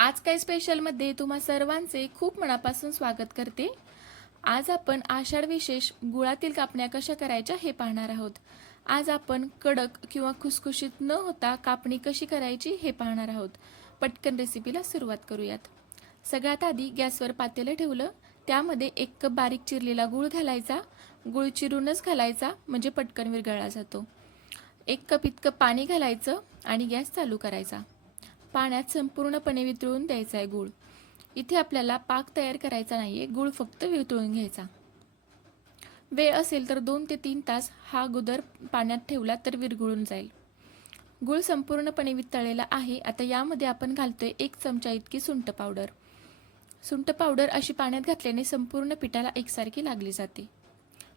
आज काय स्पेशलमध्ये तुम्हा सर्वांचे खूप मनापासून स्वागत करते. आज आपण आषाढ विशेष गुळातील कापण्या कशा करायच्या हे पाहणार आहोत. आज आपण कडक किंवा खुसखुशीत न होता कापणी कशी करायची हे पाहणार आहोत. पटकन रेसिपीला सुरुवात करूयात. सगळ्यात आधी गॅसवर पातेलं ठेवलं. त्यामध्ये एक कप बारीक चिरलेला गूळ घालायचा. गूळ चिरूनच घालायचा म्हणजे पटकन विरघळला जातो. एक कप इतकं पाणी घालायचं आणि गॅस चालू करायचा. पाण्यात संपूर्णपणे वितळून द्यायचा आहे गूळ. इथे आपल्याला पाक तयार करायचा नाही आहे गूळ फक्त वितळून घ्यायचा. वेळ असेल तर दोन ते तीन तास हा गुदर पाण्यात ठेवला तर विरघळून जाईल. गूळ संपूर्णपणे वितळलेला आहे आता यामध्ये आपण घालतोय एक चमचा इतकी सुंठ पावडर. सुंठ पावडर अशी पाण्यात घातल्याने संपूर्ण पिठाला एकसारखी लागली जाते.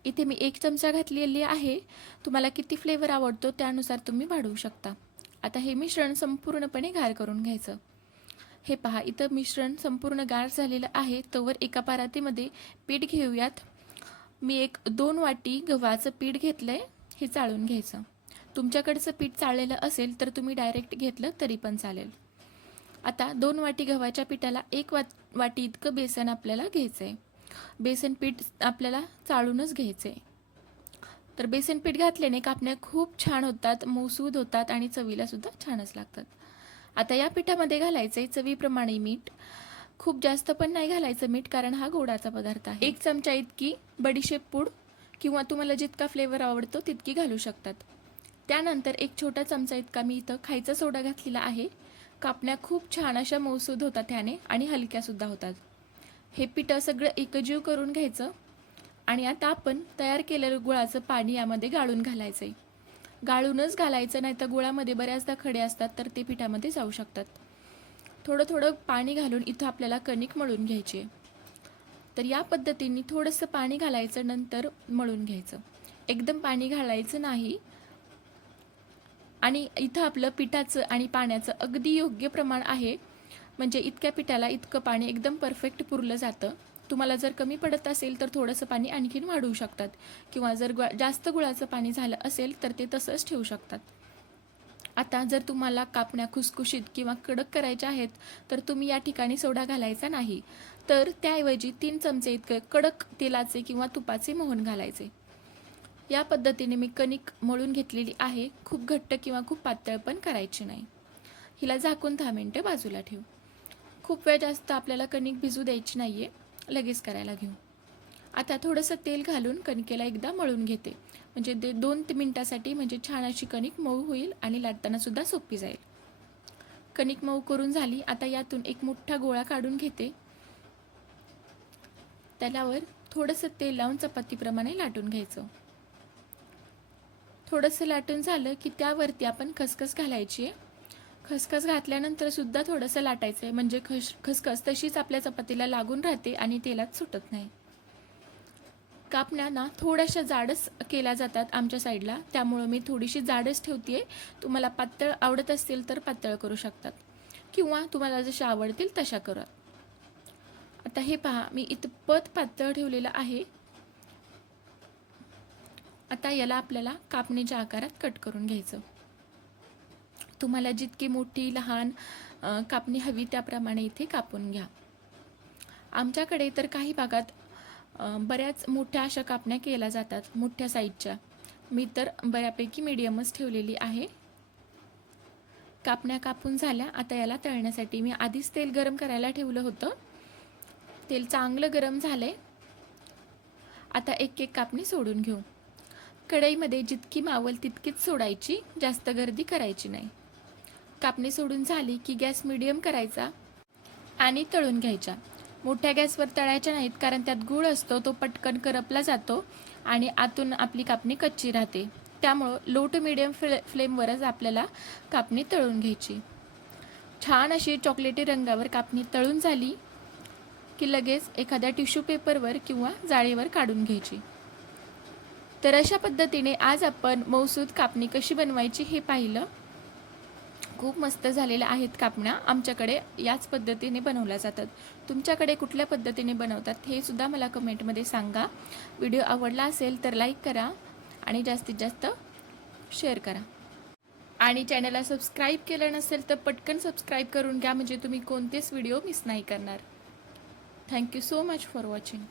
इथे मी एक चमचा घातलेली आहे. तुम्हाला किती फ्लेवर आवडतो त्यानुसार तुम्ही वाढवू शकता. आता हे मिश्रण संपूर्णपणे गार करून घ्यायचं. हे पहा इथं मिश्रण संपूर्ण गार झालेलं आहे. तवर एका परातीमध्ये पीठ घेऊयात. मी एक दोन वाटी गव्हाचं पीठ घेतलं आहे हे चाळून घ्यायचं. तुमच्याकडचं पीठ चाळलेलं असेल तर तुम्ही डायरेक्ट घेतलं तरी पण चालेल. आता दोन वाटी गव्हाच्या पिठाला एक वाट वाटी इतकं बेसन आपल्याला घ्यायचं आहे बेसन पीठ आपल्याला चाळूनच घ्यायचं आहे तर बेसन पीठ घातल्याने कापण्या खूप छान होतात मऊसूद होतात आणि चवीला सुद्धा छानच लागतात. आता या पिठामध्ये घालायचं आहे चवीप्रमाणे मीठ. खूप जास्त पण नाही घालायचं मीठ कारण हा गोडाचा पदार्थ आहे. एक चमचा इतकी बडीशेप पूड किंवा तुम्हाला जितका फ्लेवर आवडतो तितकी घालू शकतात. त्यानंतर एक छोटा चमचा इतका मी इथं खायचा सोडा घातलेला आहे. कापण्या खूप छान अशा मऊसूद होतात त्याने आणि हलक्यासुद्धा होतात. हे पिठं सगळं एकजीव करून घ्यायचं. आणि आता आपण तयार केलेलं गुळाचं पाणी यामध्ये गाळून घालायचं आहे गाळूनच घालायचं नाही तर गुळामध्ये बऱ्याचदा खडे असतात तर ते पिठामध्ये जाऊ शकतात. थोडं थोडं पाणी घालून इथं आपल्याला कणिक मळून घ्यायची आहे. तर या पद्धतीने थोडंसं पाणी घालायचं नंतर मळून घ्यायचं. एकदम पाणी घालायचं नाही. आणि इथं आपलं पिठाचं आणि पाण्याचं अगदी योग्य प्रमाण आहे. म्हणजे इतक्या पिठाला इतकं पाणी एकदम परफेक्ट पुरलं जातं. तुम्हाला जर कमी पडत असेल तर थोडंसं पाणी आणखीन वाढवू शकतात. किंवा जर गुळा जास्त गुळाचं पाणी झालं असेल तर ते तसंच ठेवू शकतात. आता जर तुम्हाला कापण्या खुसखुशीत किंवा कडक करायच्या आहेत तर तुम्ही या ठिकाणी सोडा घालायचा नाही. तर त्याऐवजी तीन चमचे इतके कडक तेलाचे किंवा तुपाचे मोहन घालायचे. या पद्धतीने मी कणिक मळून घेतलेली आहे. खूप घट्ट किंवा खूप पातळ पण करायची नाही. हिला झाकून दहा मिनटं बाजूला ठेवू. खूप वेळ जास्त आपल्याला कणिक भिजू द्यायची नाही आहे लगेच करायला घेऊ. आता थोडंसं तेल घालून कणकेला एकदा मळून घेते. म्हणजे ते दोन ते मिनटासाठी म्हणजे छान अशी कणिक मऊ होईल आणि लाटतानासुद्धा सोपी जाईल. कणिक मऊ करून झाली आता यातून एक मोठा गोळा काढून घेते. त्यालावर थोडंसं तेल लावून चपातीप्रमाणे लाटून घ्यायचं. थोडंसं लाटून झालं की त्यावरती आपण खसखस घालायची आहे. खसखस घातल्यानंतर सुद्धा थोडंसं लाटायचं आहे म्हणजे खस खसखस तशीच आपल्या चपातीला लागून राहते आणि तेलात सुटत नाही. कापण्या ना थोड्याशा जाडच केल्या जातात आमच्या साईडला. त्यामुळं मी थोडीशी जाडच ठेवते तुम्हाला पातळ आवडत असतील तर पातळ करू शकतात. किंवा तुम्हाला जशा आवडतील तशा करा. आता हे पहा मी इतपत पातळ ठेवलेलं आहे. आता याला आपल्याला कापणीच्या आकारात कट करून घ्यायचं. तुम्हाला जितकी मोठी लहान कापणी हवी त्याप्रमाणे इथे कापून घ्या. आमच्याकडे तर काही भागात बऱ्याच मोठ्या अशा कापण्या केल्या जातात मोठ्या साईजच्या. मी तर बऱ्यापैकी मीडियमच ठेवलेली आहे. कापण्या कापून झाल्या आता याला तळण्यासाठी. मी आधीच तेल गरम करायला ठेवलं होतं. तेल चांगलं गरम झालं आहे आता एक एक कापणी सोडून घेऊ. कढईमध्ये जितकी मावल तितकीच सोडायची जास्त गर्दी करायची नाही. कापणी सोडून झाली की गॅस मिडियम करायचा आणि तळून घ्यायच्या मोठ्या गॅसवर तळायच्या नाहीत कारण त्यात गूळ असतो तो पटकन करपला जातो आणि आतून आपली कापणी कच्ची राहते. त्यामुळं लो टू मिडियम फ्ले फ्लेमवरच आपल्याला कापणी तळून घ्यायची. छान अशी चॉकलेटी रंगावर कापणी तळून झाली की लगेच एखाद्या टिश्यू पेपरवर किंवा जाळीवर काढून घ्यायची. तर अशा पद्धतीने आज आपण मौसूद कापणी कशी बनवायची हे पाहिलं. खूप मस्त झालेल्या आहेत कापण्या. आमच्याकडे याच पद्धतीने बनवल्या जातात. तुमच्याकडे कुठल्या पद्धतीने बनवतात हे सुद्धा मला कमेंटमध्ये सांगा. व्हिडिओ आवडला असेल तर लाईक करा आणि जास्तीत जास्त शेअर करा. आणि चॅनलला सबस्क्राईब केलं नसेल तर पटकन सबस्क्राईब करून घ्या म्हणजे तुम्ही कोणतेच व्हिडिओ मिस नाही करणार. Thank you so much for watching.